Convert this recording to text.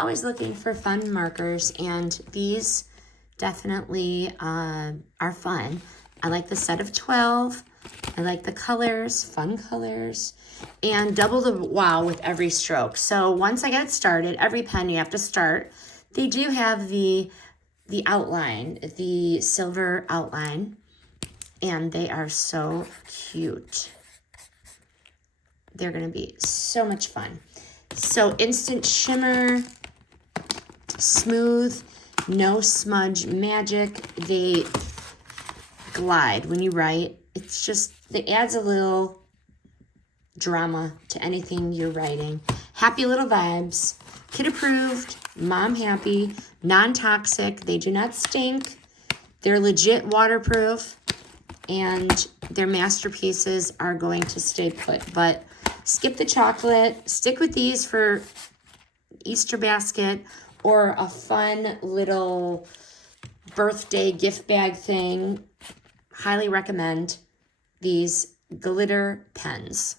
always looking for fun markers, and these definitely are fun. I like the set of 12. I like the colors, fun colors, and double the wow with every stroke. So once I get started, every pen you have to start. They do have the outline, the silver outline, and they are so cute. They're gonna be so much fun. So instant shimmer, smooth, no smudge magic. They glide when you write. It's just, it adds a little drama to anything you're writing. Happy little vibes. Kid approved, mom happy, non-toxic. They do not stink. They're legit waterproof, and their masterpieces are going to stay put. But skip the chocolate. Stick with these for Easter basket or a fun little birthday gift bag thing. Highly recommend these glitter pens.